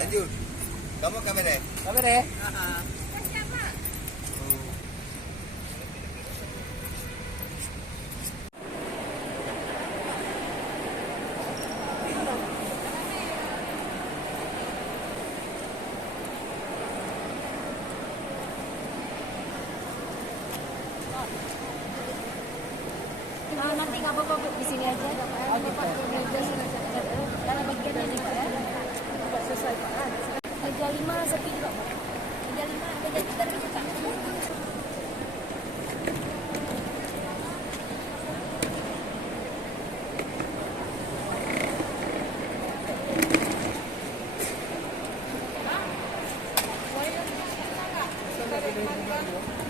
Lanjut. Kamu kamera. Kamera. Nanti nggak apa-apa Bu, di sini aja. Oh, gitu. Bapak ke meja sini aja. Karena bagian ini Pak ya. Tidak selesai Pak. Meja 5 sepi juga Pak. Meja 5, meja 3 juga. Saya